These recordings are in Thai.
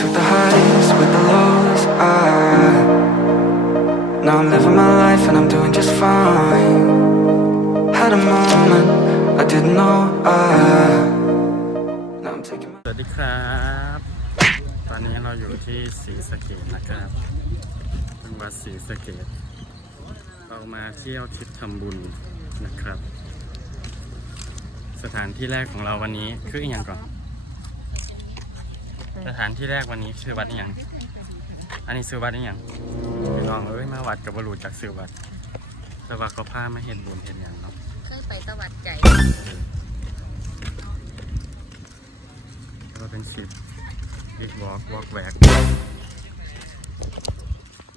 Took the highs with the lows. I now I'm living my life and I'm doing just fine. Had a moment I didn't know I. Now I'm taking my. สวัสดีครับ ตอนนี้เราอยู่ที่ศรีสะเกดนะครับเป็นวัดศรีสะเกดเรามาเที่ยวทริปทำบุญนะครับ สถานที่แรกของเราวันนี้คืออหย่างก่อน สถานที่แรกวันนี้ชื่อวัดอหย่าง อันนี้ชื่อวัดอหย่างพี่น้องเอ้ยมาวัดกับบรูจากชื่อวัดแต่ว่าเขาพามาเห็นบุญเห็นอย่างเนาะเคยไปตะวัดใจก็เป็นชิปบิ๊กวอล์กวอล์กแวก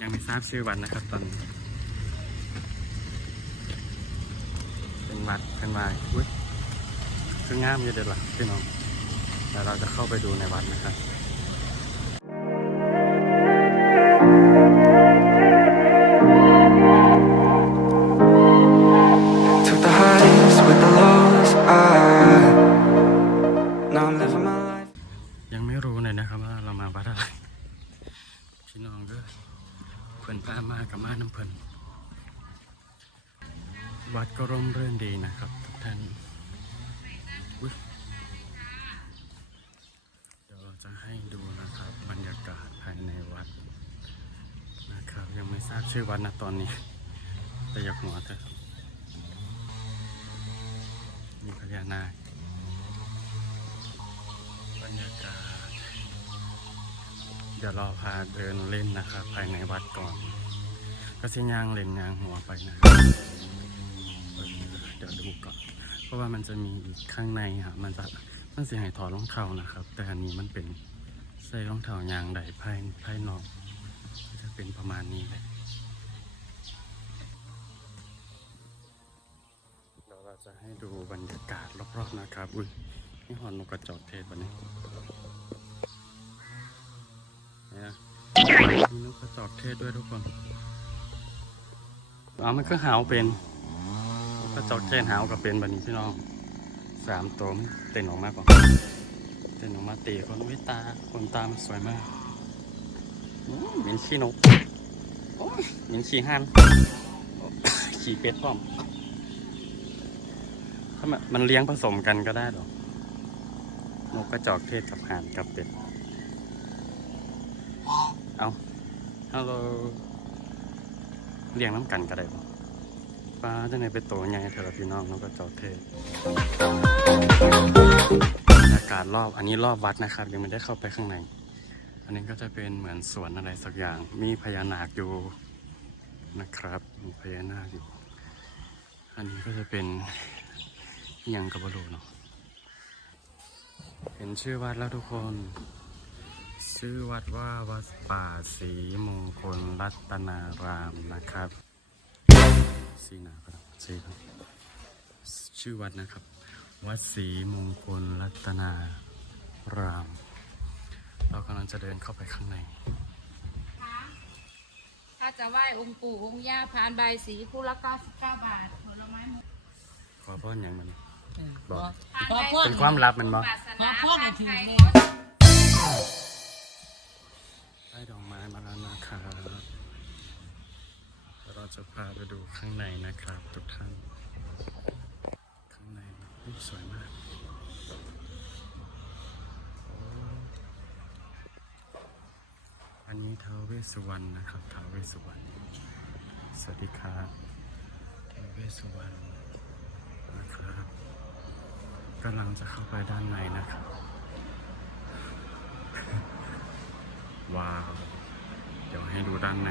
ยังไม่ทราบชื่อวัดนะครับตอนนี้เป็นวัดเป็นวายอุ้ย ก็งามอยู่เด็ดหล่ะพี่น้องแต่เราจะเข้าไปดูในวัดนะครับ ทราบชื่อวัดนะตอนนี้แต่อยากหัวเถอะมีพญานาคบรรยากาศ เดี๋ยวรอพาเดินเล่นนะครับภายในวัดก่อน ก็สิย่างเล่นย่างหัวไปนะเดี๋ยวดูก่อน เพราะว่ามันจะมีอีกข้างในครับมันจะมันเสิให้ถอดรองเท้านะครับ แต่อันนี้มันเป็นใส่รองเท้ายางใดภายภายนอกก็จะเป็นประมาณนี้เลยเดี๋ยวเราจะ ให้ดูบรรยากาศรอบๆนะครับ อุ้ยนี่หอนนกกระจอกเทศวันนี้เนี่ยมีนกกระจอกเทศด้วยทุกคนอ๋อมันก็หาวเป็นนกกระจอกเทศหาวกับเป็นแบบนี้พี่น้องสามตัวมันเต้นออกมาก่อนเต้นออกมาตีคนวิตาคนตามนสวยมากเหม็นขี้นกโอ้ยเหม็นขี้หันขี้เป็ดพร้อม ถ้ามันเลี้ยงผสมกันก็ได้หรอนกกระจอกเทศกับห่านกับเป็ด เอาฮัลโหลเลี้ยงน้ำกันก็ได้ปะป้าจะไหนไปโตใหญ่เถอะพี่น้องแล้วก็จอดเทบรรยากาศรอบอันนี้รอบวัดนะครับ ยังไม่ได้เข้าไปข้างใน อันนี้ก็จะเป็นเหมือนสวนอะไรสักอย่าง มีพญานาคอยู่นะครับ มีพญานาคอยู่ อันนี้ก็จะเป็น ยังกับบรูเนาะเห็นชื่อวัดแล้วทุกคน ชื่อวัดว่าวัดป่าศรีมงคลรัตนารามนะครับสีนาครับสีครับชื่อวัดนะครับ วัดศรีมงคลรัตนาราม เรากำลังจะเดินเข้าไปข้างในถ้าจะไหว้องค์ปู่องค์ย่าพานใบายสีคู่ละ99บาทผลไม้หมดขอพ่ออย่างมัน บอกพานใบเป็นความลับมันบ่ศาสนาพานไทยได้ดอกไม้มาแล้วนะครับเดี๋ยวเราจะพาไปดูข้างในนะครับทุกท่าน ข้างในอุ๊ยสวยมากโอ้อันนี้ท้าวเวสสุวรรณนะครับท้าวเวสสุวรรณสวัสดีครับท้าวเวสสุวรรณนะครับ กำลังจะเข้าไปด้านในนะครับ ว้าว เดี๋ยวให้ดูด้านใน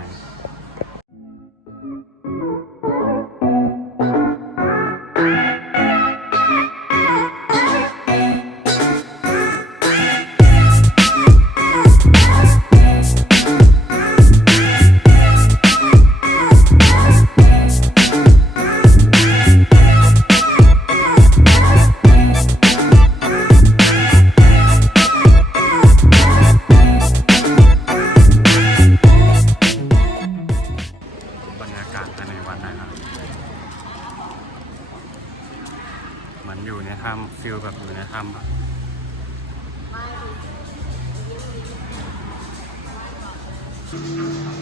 เหมือนอยู่ในถ้ำฟิลแบบอยู่ในถ้ำอะอ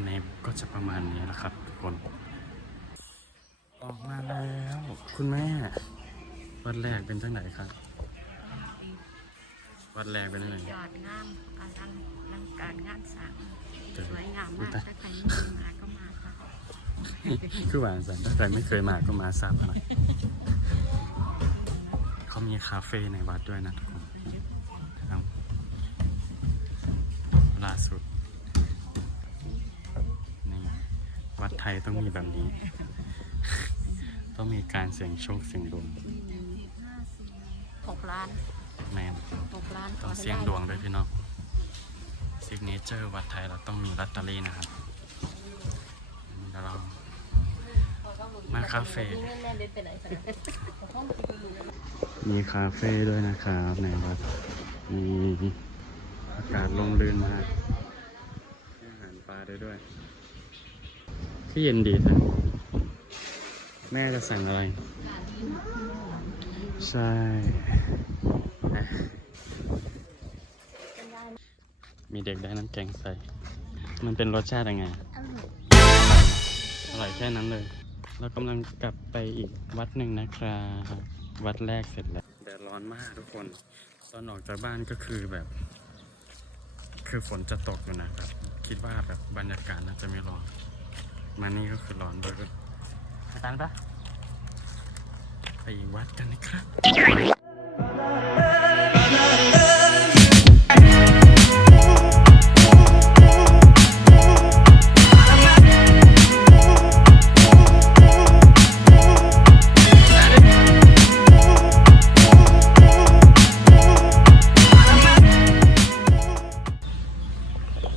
ายในก็จะประมาณนี้แหละครับทุกคน ออกมาแล้ว คุณแม่ วันแรกเป็นจังไหนครับ วันแรกเป็นยังไงยอดงามอลังอลังการงานสร้างเจ๋งสวยงามอุ๊มายกตายถ้าใครไม่เคยมาก็มาค่ะคือหวานสันถ้าใครไม่เคยมาก็มาทราบหน่อยเขามีคาเฟ่ในวัดด้วยนะทุกคนครับล่าสุด ยต้องมีแบบนี้ ต้องมีการเสี่ยงโชคเสี่ยงดวงหกล้านแมนหกล้านต้องเสี่ยงดวงด้วยพี่น้องซิกเนเจอร์วัดไทยเราต้องมีลอตเตอรี่นะครับเดี๋ยวเรามาคาเฟ่มีคาเฟ่ด้วยนะครับในวัดมีอากาศลมลื่นมากมีอาหารปลาได้ด้วย ที่เย็นดีจังแม่จะสั่งอะไร ใช่อะมีเด็กได้น้ำแกงใส่ มันเป็นรสชาติยังไง อร่อยแค่นั้นเลย เรากำลังกลับไปอีกวัดหนึ่งนะครับวัดแรกเสร็จแล้วแดดร้อนมากทุกคน ตอนออกจากบ้านก็คือแบบ คือฝนจะตกอยู่นะครับ คิดว่าแบบบรรยากาศน่าจะไม่ร้อน มานี่ก็คือร้อนด้วยไปกันปะไปอีกวัดกันนะครับ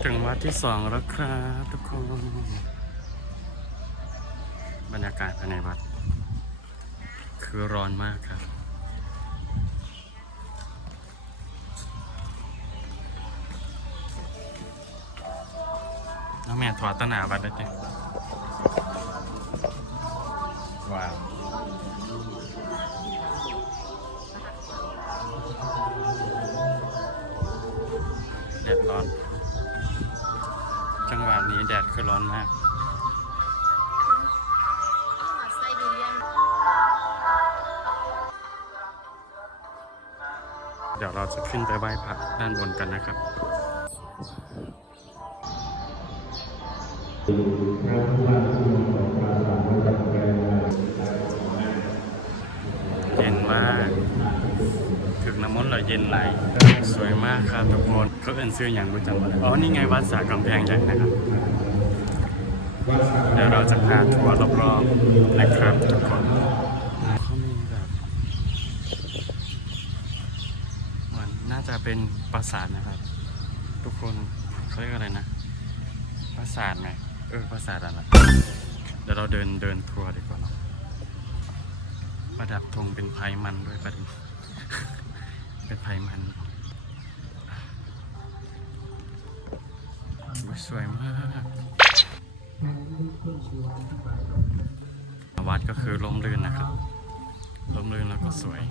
ถึงวัดที่สองแล้วครับทุกคน บรรยากาศภายในวัด คือร้อนมากครับน้องแม่ถอดต้นหนาวัดได้ไหมว้าวแดดร้อน จังหวะนี้แดดคือร้อนมาก ดี๋ยวเราจะขึ้นไปไหว้พระด้านบนกันนะครับเย็นมากถึงน้ำมนต์เลยเย็นไหลสวยมากครับทุกคนเขาเป็นซื้ออย่างรู้จักไหมอ๋อ นี่ไงวัดสากำแพงใหญ่นะครับ เดี๋ยวเราจะพาทัวร์รอบๆนะครับทุกคนเขามีแบบเหมือนน่าจะ เป็นปราสาทนะครับ ทุกคนเขาเรียกอะไรนะปราสาทไหมเออปราสาทอะไรเดี๋ยวเราเดินเดินทัวร์ดีกว่าเนอะประดับธงเป็นไพมันด้วยประเด็นเป็นไพมันสวยมากวัดก็คือร่มรื่นนะครับร่มรื่นแล้วก็สวย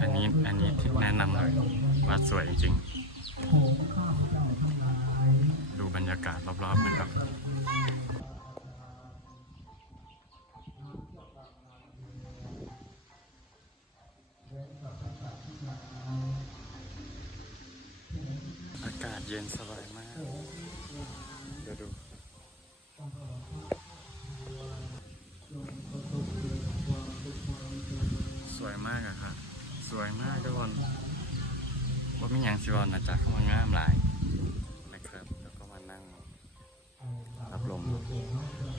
อันนี้อันนี้ที่แนะนำเลยวัดสวยจริงๆ ดูบรรยากาศรอบๆนะครับอากาศเย็นสบายมากเดี๋ยวดูสวยมากอะครับ สวยมากทุกคนว่ามีหยังสิวอนนะจ๊ะเข้ามางามหลายนะครับ แล้วก็มานั่ง รับลม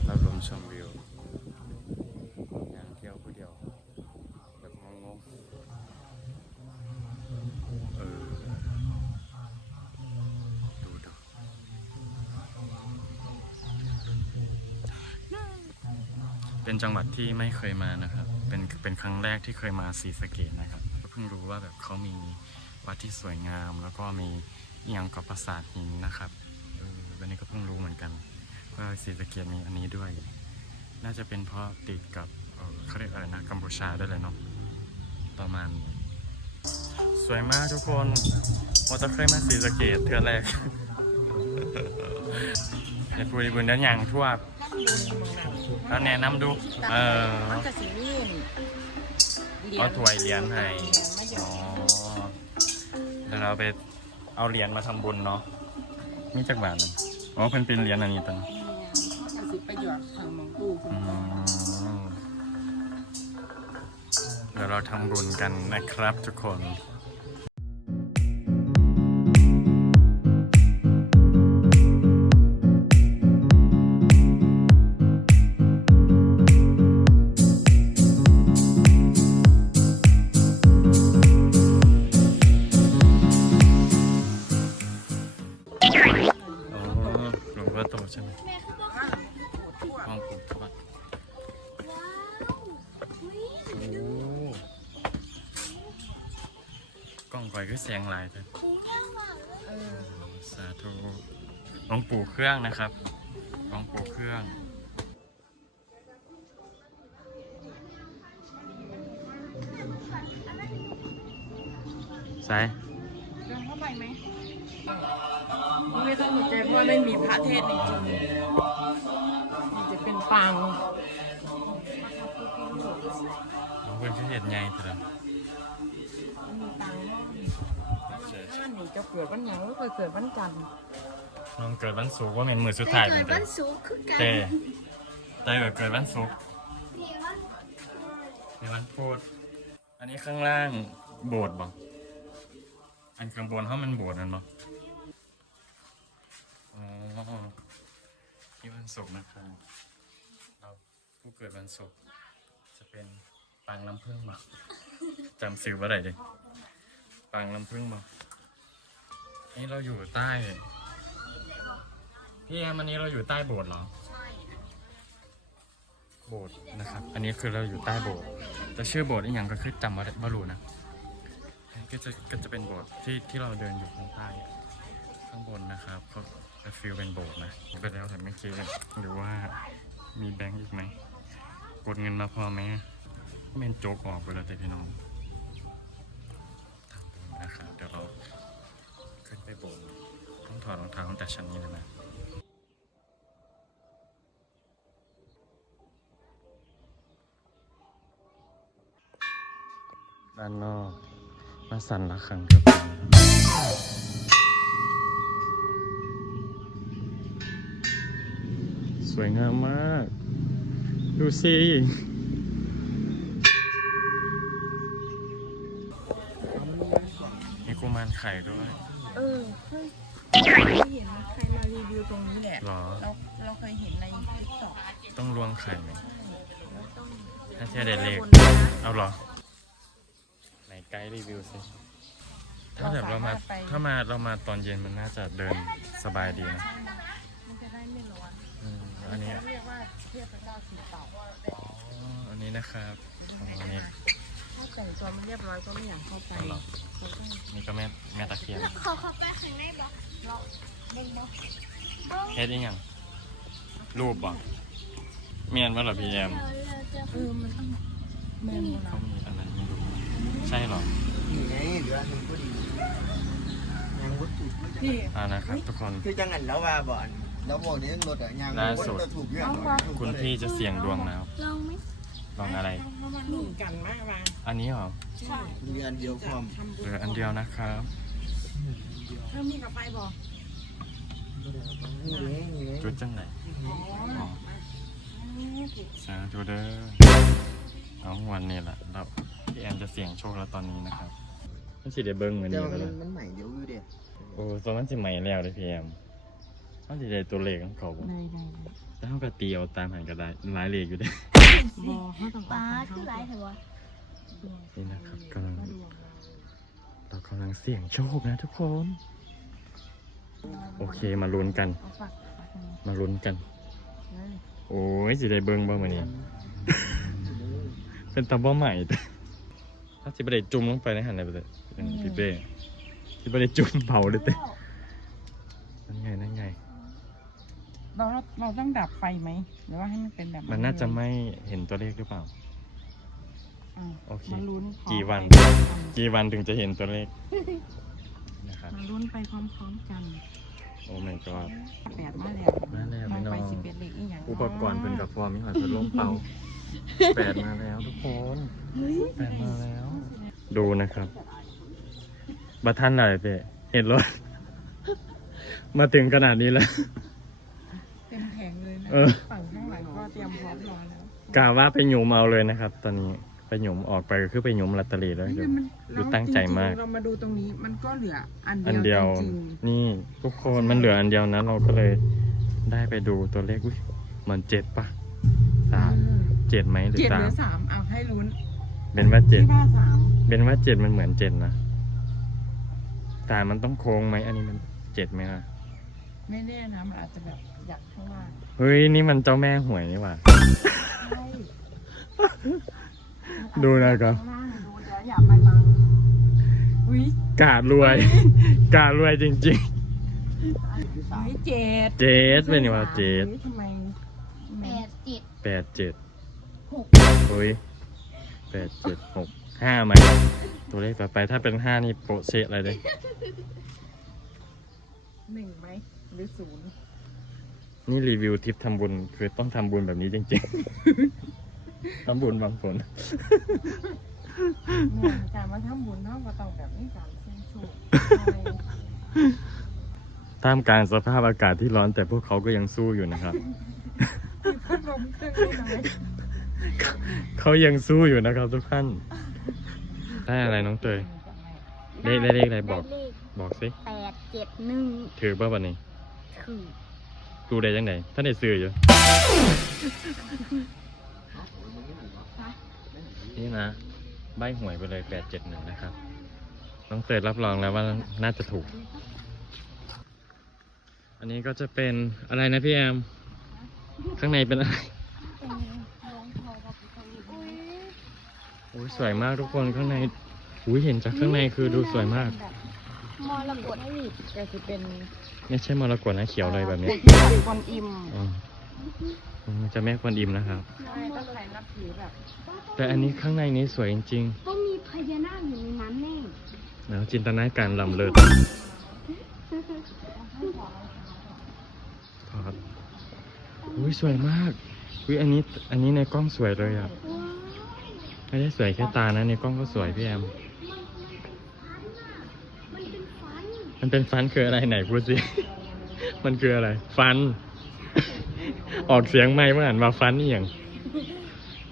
รับลมชมวิวอย่างเที่ยวผู้เดียวแบบงงๆเออดูดูเป็นจังหวัดที่ไม่เคยมานะครับ เป็นเป็นครั้งแรกที่เคยมาศรีสะเกดนะครับ เพิ่งรู้ว่าแบบเขามีวัดที่สวยงาม แล้วก็มีอหย่างกับปราสาทหินนะครับเออวันนี้ก็เพิ่งรู้เหมือนกันว่าศรีสะเกียมีอันนี้ด้วย น่าจะเป็นเพราะติดกับเอ่อเขาเรียกอะไรนะกัมพูชาด้วยเลยเนาะประมาณนี้สวยมากทุกคนว่าจะเคยมาศรีสะเกดเทือแรกเดี๋ยวปุยบุญเดินอย่างทั่วแล้วแนะนำดู เออมันจะสีนี่ เหรียเอาญถ้วยเหรียญให้ไม่เดี๋ยวอ๋อเดี๋ยวเราไปเอาเหรียญมาทำบุญเนาะมีจักบาทหนึ่งอ๋อเป็นเป็นเหรียญอันนี้ตันจะสิประโยชน์ทางมังกูอืมเดี๋ยวเราทำบุญกันนะครับทุกคน ตใช่ไหมหองปลูกทวดโอ้กล้องก่อยก็เสียงหลายเลยสาธุหลวงปู่เครื่องนะครับหลวงปู่เครื่องใส่เข้าไปไหม ไม่ต้องสนใจเพราะว่าไม่มีพระเทศในจริงมันจะเป็นปางหลวงปู่ที่เห็นไงเถอะมีปางถ้าหนูจะเกิดวันหยังก็เคยเกิดวันจันทร์น้องเกิดวันศุกร์ว่าเป็นมือสุดท้ายเหมือนกันสูงคือกันเต้เต้เกิดวันศุกร์ในวันพุธอันนี้ข้างล่างโบสถ์บ่อันข้างบนเขามันโบสถ์นั่นบ่อ๋อที่วัน ศุกร์นะครับเราผู้เกิดวันศุกร์จะเป็นปางลำพึ่งบ่จำสื่อว่าไรดิปางลำพึ่งบ่นี่เราอยู่ใต้พี่แอมอันนี้เราอยู่ใต้โบสถ์เหรอโบสถ์นะครับ อันนี้คือเราอยู่ใต้โบสถ์แต่ชื่อโบสถ์อีกอย่างก็คือจำมาไม่รู้นะก็จะก็จะเป็นโบสถ์ที่ที่เราเดินอยู่ข้างใต้ข้างบนนะครับ จะฟิลเป็นโบสถ์นะไปแล้วแต่ไม่อกี้หรือว่ามีแบงค์อีกไหม กดเงินมาพอไหมเป็นโจกออกไปแล้วแต่พี่น้องทำบุญนะครับเดี๋ยวเราขึ้นไปโบสถ์ต้องถอดรองเท้าตั้งแต่ชั้นนี้เลยนะด้านนอกมาสั่นละครั้งก็เป็ สวยงามมาก ดูสิมีกุมารไข่ด้วย เออเคยเคยเห็นใครมารีวิวตรงนี้แหละ หรอ เราเราเคยเห็นในทิกตอกต้องลวงไข่ไหมแล้วต้องถ้าเทียเด็ดเล็กแก้บนนะเอาเหรอ ไหนไกด์รีวิวสิ ถ้าแบบเรามาเราสามารถไปถ้ามาเรามาตอนเย็นมันน่าจะเดินสบายดีนะ มันจะได้ไม่ร้อน อืมอันนี้เขาเรียกว่าเทพเจ้าสีเต่าอ๋ออันนี้นะครับอ๋ออันนี้ถ้าแต่งตัวไม่เรียบร้อยก็ไม่อยากเข้าไปเอาเหรอเราต้องนี่ก็แม่แม่ตะเคียนขอเข้าไปข้างในบ้างเฮ็ดอีหยังรูปบ่เมียนว่าเหรอพี่แอมเราจะเออมันต้องแมนโบราเขาณมีอะไรไม่รู้ใช่เหรอนี่ไงเดือนหนึ่งก็ดียังวัตถุไม่พี่อ่านะครับทุกคนคือจังหันแล้วว่าบ่อน แล้วบอกนี้รถอะยังล่าสุดวัตถุเรื่องคุณพี่จะเสี่ยงดวงแล้วลองไหมลองอะไร หนุนกันมากมาอันนี้เหรอใช่เดือนเดียวความทำบุเหญลืออันเดียวนะครับเธอมีกับไฟบอกนี่ไงนี่ไงจุดจังไหนอ๋ออ๋อสาธุเด้อเอาวันนี้แหละแล้วพี่แอมจะเสี่ยงโชคแล้วตอนนี้นะครับมันสิได้เบิ่งเหมือนแต่นี้ว่าแล้วมันล่ะมันใหม่เดี๋ยวอยู่เด็ดโอ้ตอนนั้นสิใหม่แล้วเลยพี่แอม มันสิได้ตัวเลขของเขาบ่ได้ได้แล้วเขาก็ตีเอาตามหันก็ได้หลายเลขอยู่เด้ บอเขาต้องป้าเอาคือไรเถอะวะนี่นะครับกำลังก็ดวงเราเรากำลังเสี่ยงโชคนะทุกคน โอเคมาลุ้นกัน เอาฝากฝากกันมาลุ้นกัน เลยโอ้ยสิได้เบิ่งบ่มื้อนี้ เป็นตาบ่ใหม่แต่ถ้าสิบ่ได้จุ่มลงไปในหันได้บ่เด้เป็นพี่เป้สิบ่ได้จุ่มเผาเลยเต้นั่นไงนั่นไง เราเราต้องดับไฟไหมหรือว่าให้มันเป็นแบบมันน่าจะไม่เห็นตัวเลขหรือเปล่า อะโอเคมาลุ้นพร้อมกี่วัน ไปพร้อมกันกี่วันถึงจะเห็นตัวเลขนะครับมาลุ้นไปพร้อมๆกันโอ้ my god แปดมาแล้วมาแล้วมพี่องน้อไปงสิบเอ็ดเลขอีหยังอุปกรณ์เป็นกับพร้อมมีหอยพัดลมเป่าแปดมาแล้วทุกคนแปดมาแล้ว ดูนะครับบัทันหน่อยเป้เห็นรถ มาถึงขนาดนี้แล้วเต็มแผง เลยนะเออฝั่งข้างหลังก็เตรียมพร้อมรอแล้วกะว่าไปหยุมเอาเลยนะครับ ตอนนี้ไปหยุมออกไปก็คือไปหยุมลอตเตอรี่แล้วเฮ้ยเดี๋ยวมันดูตั้งใจมาก เรมาดูตรงนี้มันก็เหลืออันอันเดีเดียยววจริงนี่ทุกคนมันเหลืออันเดียวนะ เราก็เลยได้ไปดูตัวเลขอุ้ยเหมือนเจ็ดปะๆสามเจ็ดไหมหรือเจ็ดสาหรืมอสามเอาให้ลุ้นเป็นว่าเจ็ดที่ว่าสามเป็นว่าเจ็ดมันเหมือนเจ็ดนะแต่มันต้องโค้งไหมอันนี้มันเจ็ดไหมล่ะ ไม่แน่นะมันอาจจะแบบอยากข้างล่างเฮ้ยนี่มันเจ้าแม่หวยนี่หว่า ใช่ดูนะครับ ข้างล่างดูเดี๋ยวอย่าไปบังอุ้ยกาดรวย กาดรวยจริง อุ้ยเจ็ดๆ เจ็ดเป็นว่าเจ็ดฮ้ยทำไมแปดเจ็ดแปดเจ็ดหกเฮ้ยแปดเจ็ดหกห้าไหมตัวเลขต่อไปถ้าเป็นห้านี่โปะเชะอะไรเลย หนึ่งไหม หรือศูนย์นี่รีวิวทริปทำบุญคือต้องทำบุญแบบนี้จริงๆ ทำบุญบางผลเนี่ยการมาทำบุญเท่าก็ต้องแบบนี้การเสี่ยงโชคใช่ท่ามกลางสภาพอากาศที่ร้อนแต่พวกเขาก็ยังสู้อยู่นะครับมีพัดลมเครื่องนี้น้อยเขายังสู้อยู่นะครับทุกท่าน ได้อะไรน้องเตย เลขเลขเลขอะไรบอกเลขบอกสิแปดเจ็ดหนึ่ง ถือป่ะวันนี้ คือ ดูได้ยังไงท่านได้ซื้ออยู่ นี่นะ ใบหวยไปเลยแปดเจ็ดหนึ่งนะครับ น้องเตยรับรองแล้วว่าน่าจะถูก อันนี้ก็จะเป็นอะไรนะพี่แอม ข้างในเป็นอะไรเป็นรองทองกับทองอุ้ยโอ้ยสวยมากทุกคนข้างในอุ้ยเห็นจากข้างในคือดูสวยมากแบบ มรกตให้ดิแต่จะเป็นไม่ใช่มรกตนะเขียวเลยแบบนี้คนอิ่มอ๋ออืมจะแม่ควนอิมนะครับใช่ถ้าใครนับถือแบบ แต่อันนี้ข้างในนี้สวยจริงต้องมีพญานาคอยู่ในนั้นแน่ๆแล้วจินตนาการลำเลิศถอดอุ้ยสวยมากอุ้ยอันนี้อันนี้ในกล้องสวยเลยอะ ไม่ได้สวยแค่ตานะในกล้องก็สวยพี่แอม มันเป็นฟันมันเป็นฟันคืออะไรไหนพูดสิ มันคืออะไร ฟัน ออกเสียงไม่เมื่ออ่านมาฟันนี่อย่าง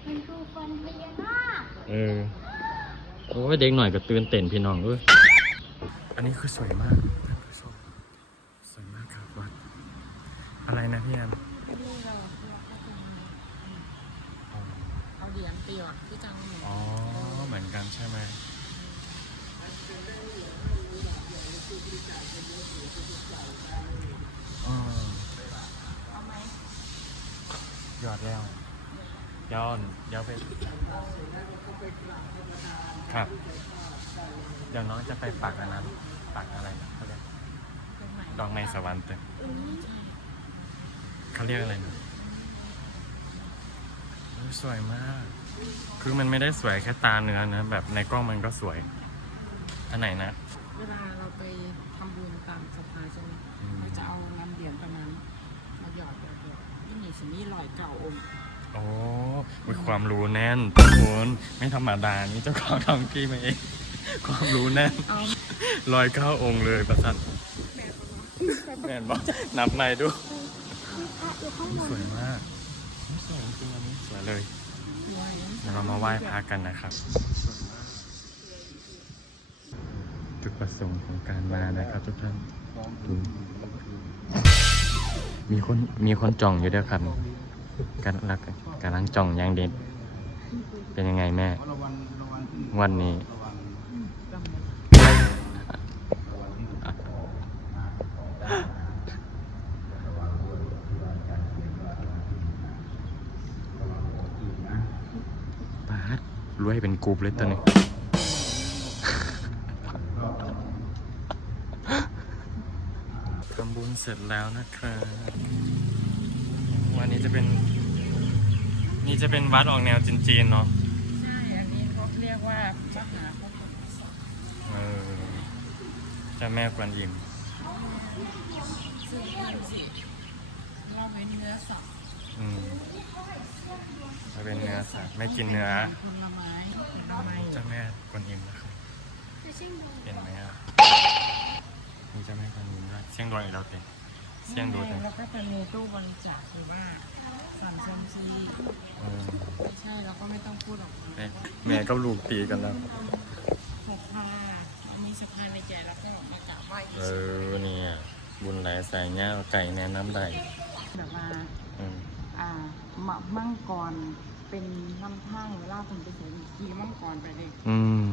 มันคือฟันพญานาคเออโอ้ยเด็กหน่อยก็ตื่นเต้นพี่น้องเอ้ยอันนี้คือสวยมากท่านผู้ชมสวยมากครับวัดอะไรนะพี่แอมเอาเหรียญตีอะที่จังหนูอ๋อเหมือนกันใช่ไหมอืม เอาไหม ห ยอดแล้วย้อนเดี๋ยวไปครับ เดี๋ยวน้องจะไปปักอันนั้นปักอะไรนะเขาเรียกเป็นไหนดอกไม้สวรรค์เต็มเขาเรียกอะไรนะโอ้ยสวยมาก คือมันไม่ได้สวยแค่ตาเนื้อนะ แบบในกล้องมันก็สวย อันไหนนะ เวลาเราไปทำบุญตามศรัทธาใช่ไหมอืมเราจะเอาน้ำเหรียญประมาณมาหยอด สินี่ลอยเก่าองค์โอ้มีความรู้แน่นทุกคนไม่ธรรมดานี่เจ้าของทองกี้มาเอง ความรู้แน่นเอาร้อยเก้าองค์เลยประสันแม่นบอกนับใหม่ดูพระอยู่ข้างบสนวยมากสวยจริงอันนี้สวยเลยสวยเดี๋ยวเรามาไหว้พระกันนะครับเจุดประสงค์ของการมานะครับทุกท่านดู มีคนมีคนจ่องอยู่เด้วยครับกำลังกำลังจ่องอย่างเด็ดเป็นยังไงแม่ วันนี้ระวังปาดรวยเป็นกรุ๊ปเลยตัวนี้ ร็จแล้วนะครับวันนี้จะเป็น นี่จะเป็นวัดออกแนวจีนๆเนาะใช่ อันนี้เขาเรียกว่าพระมหาพระพุทธเออเจ้าแม่กวนอิมซึ่งดูสิเราเป็นเนื้อสัตว์อืมจะเป็นเนื้อสัตว์ไม่กินเนื้อผลไม้ผลไม้เจ้าแม่กวนอิมนะครับจะชิ่งดูเห็นไหมอะมีเจ้าแม่กวนอิมด้วยเสียงดอยอีกแล้วเต็ม เสียงดูเต็มแล้วก็จะมีตู้บริจาคหรือว่าสั่นเซมซีเออใช่เราก็ไม่ต้องพูดออกมาแม่แม่กับลูกตีกันแล้วศรัทธามีศรัทธาในใจแล้วก็มากราบไหว้เออเนี่ยบุญไหลใส่เงี้ยไก่แนะน้ำได้แบบว่าอืมอ่าหมะมังกรเป็นน้ำทางเวลาผมไปถึงขี่มังกรไปเลยอืม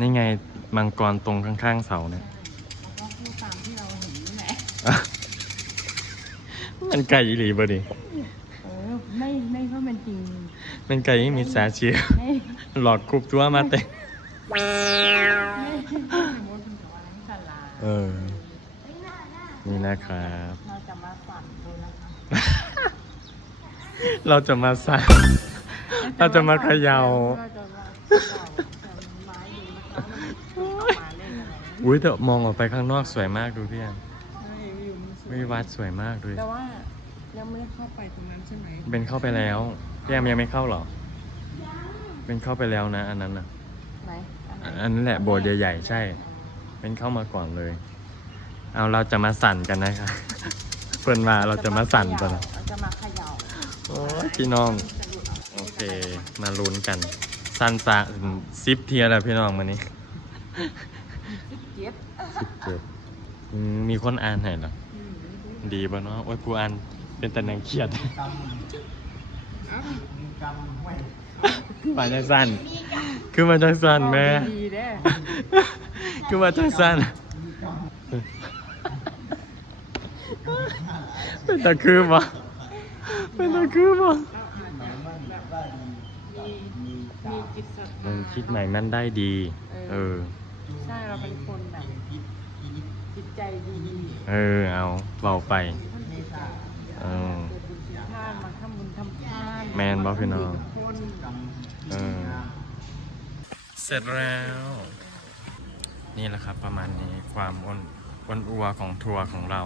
นี่ไงมังกรตรงข้างๆเสาเนี่ย มันไก่อีหลีบ่ดิเออไม่ไม่เพราะมันจริงเป็นไก่ที่มีสาเชียไม่หลอกกรุบตัวมาเต็มไม่สมมติคุณจะว่าน้ำตาลาเออ นี่นะครับ เราจะมาสั่นดูนะคะเราจะมาสั่นเราจะมาเขยา่า เราจะมาเขย่าจะไม้ดูนะคะว่ามันออกมาเล่นอะไร อุ้ยแต่มองออกไปข้างนอกสวยมากดูพี่อันใช่อยู่มันส วยวิวัดสวยมากด้วยแต่ว่ายังไม่ได้เข้าไปตรงนั้นใช่ไหมเป็นเข้าไปแล้วพี่แอมยังไม่เข้าเหรอเป็นเข้าไปแล้วนะ อันนั้นอะไหนอันไหนอันนั้นแหละโบสถ์ใหญ่ๆใช่เป็นเข้ามาก่อนเลย เอาเราจะมาสั่นกันนะคะเพื่อนมาเราจะมาสั่นกันเราจะมาเขย่าโอ้ยพี่น้อง โอเค มาลุ้นกัน สั้นสะซิปเทียแล้วพี่น้องมานี้เก็บ สิบเจ็ดอืมมีคนอ่านให้เหรอ ดีป่ะเนาะโอ้ยผู้อ่านเป็นตะแหนงเครียดกำมือกำไว้มาจังสั้นคือมาจังสั้นแม่ดีเด้คือมาจังสั้นเป็นตะคือปะเป็นตะคือปะมีจิตศรัทธามึงคิดใหม่นั่นได้ดี เออ ใช่ เราเป็นคนแบบจิต ใจดีเออเอาเบาไปเออเกิดบุญสุนทานมาทำบุญทำทานแมนบ่พี่น้องเออเสร็จแล้ว นี่แหละครับประมาณนี้ความอ้นอ้นอัวของทัวร์ของเรา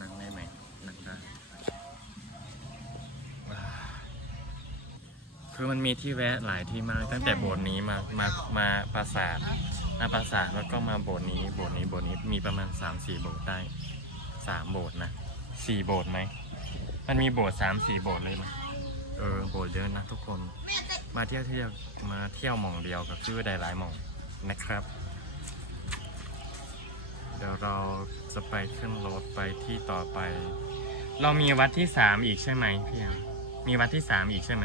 นั่งได้ไหมนั่งได้คือมันมีที่แวะหลายที่มากตั้งแต่โบสถ์นี้มามามาปราสาท มาปราสาทแล้วก็มาโบสถ์นี้โบสถ์นี้โบสถ์นี้มีประมาณสามสี่โบสถ์ได้สามโบสถ์นะสี่โบสถ์ไหมมันมีโบสถ์สามสี่โบสถ์เลยมั้ยเออโบสถ์เยอะนะทุกคนมาเที่ยวเที่ยวมาเที่ยวหม่องเดียวกับชื่อได้หลายหม่องนะครับ เดี๋ยวเราจะไปขึ้นรถไปที่ต่อไป เรามีวัดที่สามอีกใช่ไหมพี่อมมีวัดที่สามอีกใช่ไหม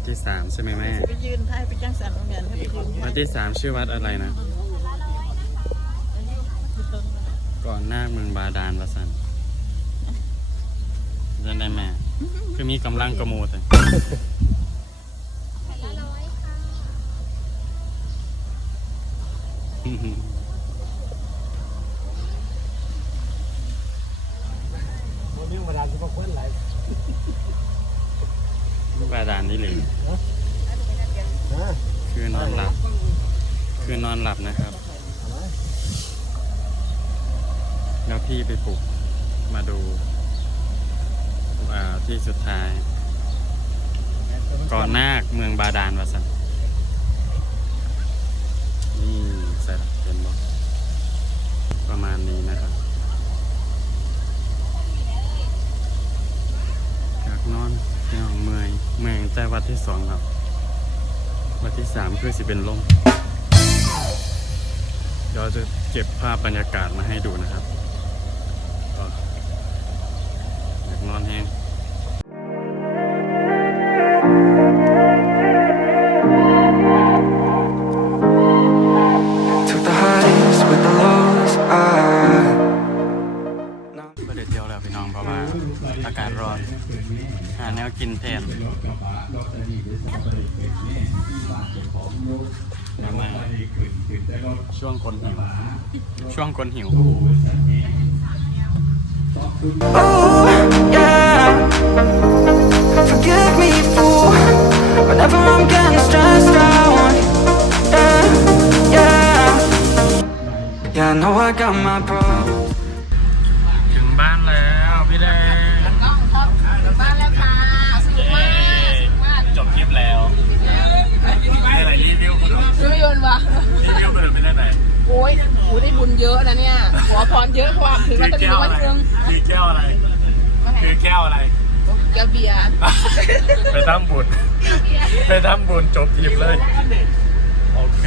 ดที่สามใช่ไหมแม่ ไปยืนไทยไปจ้างสารโรงเรียนให้ไปยืนวัดที่สามชื่อวัดอะไรนะ ก่อนหน้าเมืองบาดาลประสันจะได้แม่ คือมีกำลังกระโมดเลย กรนาคเมืองบาดาลวะสันนี่ใส่เป็นบอกประมาณนี้นะครับจากนอนเมืองมืองเมืองใจวัดที่สองครับ วัดที่สามคือสิเป็นลมเราจะเจ็บภาพบรรยากาศมาให้ดูนะครับอยากนอนแห้ง ช่วงคนหิว ช่วงคนหิว Oh, yeah. Forgive me, fool. Whenever I'm getting stressed out. Yeah, yeah. Yeah, I know I got my problems. ถึงบ้านแล้วพี่แดง บ้านแล้วค่ะสนุกมากสนุกมาก จบคลิปแล้วได้อะไรรีวิวคุณ ดูไม่ยนวะ รีวิวคุณเป็นได้ไหน โอ้ยโอ้ย ได้บุญเยอะนะเนี่ย ขอพรเยอะเพราะว่าถึงคืเราอจะมีแก้ววัอะนไรเรืองคือแก้วอะไรคือแก้วอะไรแก้วเบียร์ไปทำบุญไปทำบุญจบคลิปเลย โอเค